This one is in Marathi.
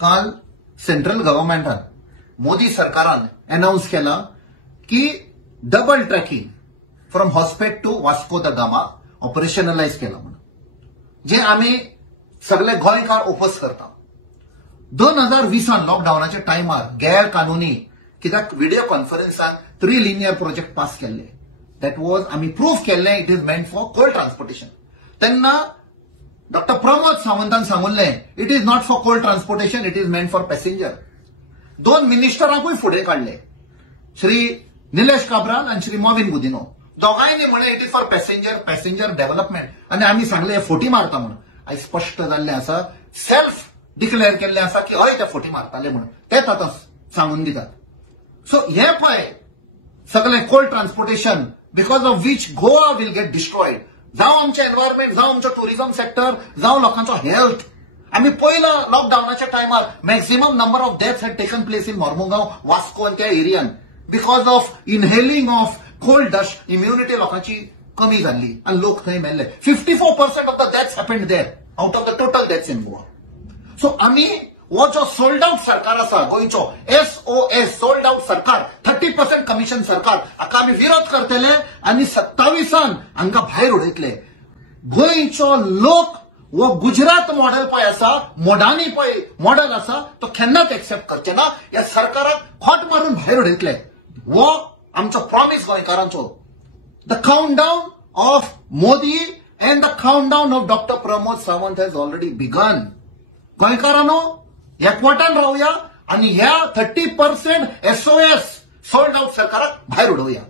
काल सेंट्रल गव्हर्नमेंटान मोदी सरकारान अनाउन्स केला की double tracking from Hospet to Vasco da Gama operationalise केला म्हणून, जे आम्ही सगळे गोंयकार ओपोज करता. 2020 लॉकडाऊनाच्या टायमार गैर कानुनी कित्याक व्हिडिओ कॉन्फरन्सान 3 लिनियर प्रोजेक्ट पास केले. दॅट वॉज आम्ही प्रूफ केले it is meant for coal transportation. तेन्ना डॉक्टर प्रमोद सावंतान सांगुल्ले it is not for coal transportation, it is meant for passenger. 2 मिनिस्टरांकूय फुडें काढले, श्री निलेश काब्राल आणि श्री मॉविन गुदिनो. दोघांनी म्हणे it is for passenger development. आणि आम्ही सांगले फोटी मारता म्हणून. आयज स्पष्ट जाल्ले आसा, सेल्फ डिक्लेअर केल्ले आसा की हय ते फोटी मारताले म्हणून, तेच आतां सांगून दितात. सो हे पळय सगळे coal transportation because of which Goa will get destroyed. जावं आमचे एन्व्हायरमेंट, जावं आमचो टुरिझम सेक्टर, जावं लोकांचो हेल्थ. आम्ही पहिला लॉकडाऊनाच्या टायमार maximum number of deaths had taken place in Mormugao, Vasco आणि त्या एरियान because of inhaling of cold dust. Immunity लोकांची कमी जाल्ली आणि लोक थंय मेल्ले. 54% of the deaths happened there out of the total deaths in Goa. So आम्ही वो जो सोल्ड आउट सरकार आसा गोंयचो, SOS सोल्ड आउट सरकार, 30% कमिशन सरकार, हाका आम्ही विरोध करतले आणि 27 हांकां भायर उडयतले. गोंयचो लोक वो गुजरात मॉडेल पळय आसा, मोडानी पळय मॉडेल आसा, तो केन्नाच एक्सेप्ट करचे ना. या सरकाराक खोट मारून भायर उडयतले. वो आमचो प्रॉमिस गोंयकारांचो. The countdown of Modi and the countdown of doctor Pramod Sawant has already begun. गोंयकारांनो एकवटान रावया आणि ह्या 30% SOS सोल्ड आउट सरकाराक भायर उडोवया.